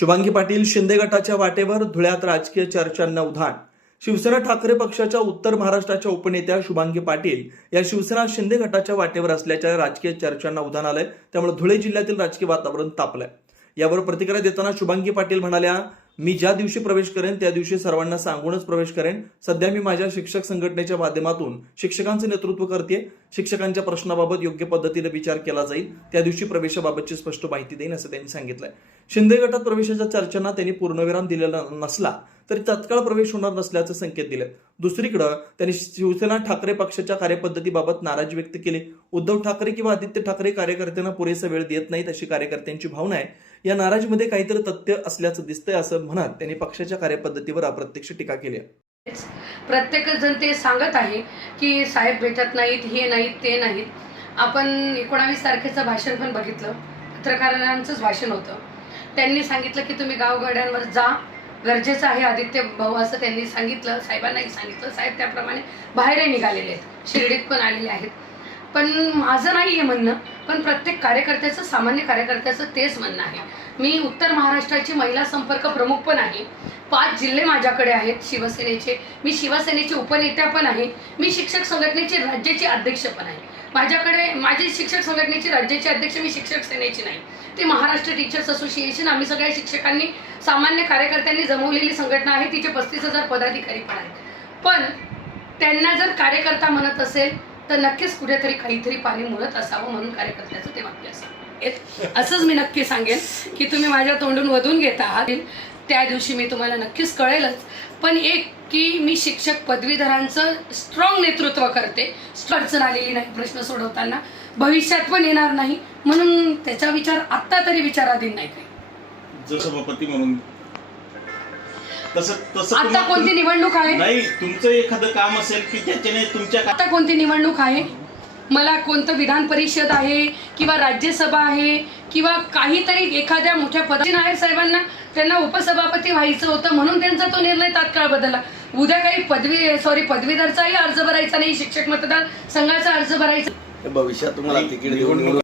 शुभांगी पाटील शिंदे गटाच्या वाटेवर धुळ्यात राजकीय चर्चांना उधाण। शिवसेना ठाकरे पक्षाच्या उत्तर महाराष्ट्राच्या उपनेत्या शुभांगी पाटील या शिवसेना शिंदे गटाच्या वाटेवर असल्याच्या राजकीय चर्चांना उधाण आलंय। त्यामुळे धुळे जिल्ह्यातील राजकीय वातावरण तापलंय। यावर प्रतिक्रिया देताना शुभांगी पाटील म्हणाल्या, मी ज्या दिवशी प्रवेश करेन त्या दिवशी सर्वांना सांगूनच प्रवेश करेन। सध्या मी माझ्या शिक्षक संघटनेच्या माध्यमातून शिक्षकांचे नेतृत्व करते। शिक्षकांच्या प्रश्नाबाबत योग्य पद्धतीने विचार केला जाईल, त्या दिवशी प्रवेशाबाबतची स्पष्ट माहिती देईन असं त्यांनी सांगितलंय। शिंदे गटात प्रवेशाच्या चर्चांना त्यांनी पूर्णविराम दिलेला नसला तरी तत्काळ प्रवेश होणार नसल्याचे संकेत दिले। दुसरीकडे त्यांनी शिवसेना ठाकरे पक्षाच्या कार्यपद्धतीबाबत नाराजी व्यक्त केली। उद्धव ठाकरे किंवा आदित्य ठाकरे कार्यकर्त्यांना पुरेसा वेळ देत नाहीत अशी कार्यकर्त्यांची भावना आहे। या नाराजीमध्ये काहीतरी तथ्य असल्याचं दिसतंय असं म्हणत त्यांनी पक्षाच्या कार्यपद्धतीवर अप्रत्यक्ष टीका केली। प्रत्येक जण ते सांगत आहे की साहेब भेटत नाहीत, हे नाहीत, ते नाहीत। आपण 19 तारखेचं भाषण पण बघितलं, पत्रकारांचंच भाषण होतं। त्यांनी सांगितलं की तुम्ही गावगाड्यांवर जा, गरजेचं आहे आदित्य भाऊ असं त्यांनी सांगितलं। साहेबांनाही सांगितलं, साहेब त्याप्रमाणे बाहेरही निघालेले आहेत, शिर्डीत पण आलेले आहेत। पण माझं नाही आहे म्हणणं, पण प्रत्येक कार्यकर्त्याचं, सामान्य कार्यकर्त्याचं तेच म्हणणं आहे। मी उत्तर महाराष्ट्राची महिला संपर्क प्रमुख पण आहे। 5 जिल्हे माझ्याकडे आहेत शिवसेनेचे। मी शिवसेनेची उपनेत्या पण आहे। मी शिक्षक संघटनेचे राज्याचे अध्यक्ष पण आहे। माझ्याकडे माझी शिक्षक संघटनेची राज्याचे अध्यक्ष, मी शिक्षक सेनेची नाही, ते महाराष्ट्र टीचर्स असोसिएशन, आम्ही सगळ्या शिक्षकांनी, सामान्य कार्यकर्त्यांनी जमवलेली संघटना आहे। तिचे 35,000 पदाधिकारी पण आहेत। पण त्यांना जर कार्यकर्ता म्हणत असेल तर नक्कीच कुठेतरी काहीतरी पाणी मुरत असावं, म्हणून कार्यकर्त्याचं ते वाक्य असावं। असंच मी नक्की सांगेन की तुम्ही माझ्या तोंडून वधून घेत आहात, त्या दिवशी मी तुम्हाला नक्कीच कळेलच। पण एक की मी शिक्षक पदवीधरांचं स्ट्रॉंग नेतृत्व करते, अडचण आलेली नाही प्रश्न सोडवताना, भविष्यात पण येणार नाही, म्हणून त्याचा विचार आत्ता तरी विचाराधीन नाही काही। सभापती म्हणून तसं आता कोणती निवडणूक आहे? नाही, तुमचं एखादं काम असेल की त्याच्याने तुमच्या आता कोणती निवडणूक आहे? मला कोणतं विधान परिषद आहे किंवा राज्यसभा आहे किंवा काहीतरी एखाद्या मोठ्या पदाची नायक साहेबांना त्यांना उपसभापती व्हायचं होतं, म्हणून त्यांचा तो निर्णय तात्काळ बदलला। उद्या काही पदवीधरचाही अर्ज भरायचा नाही, शिक्षक मतदार संघाचा अर्ज भरायचा। भविष्यात तुम्हाला तिकीट देऊन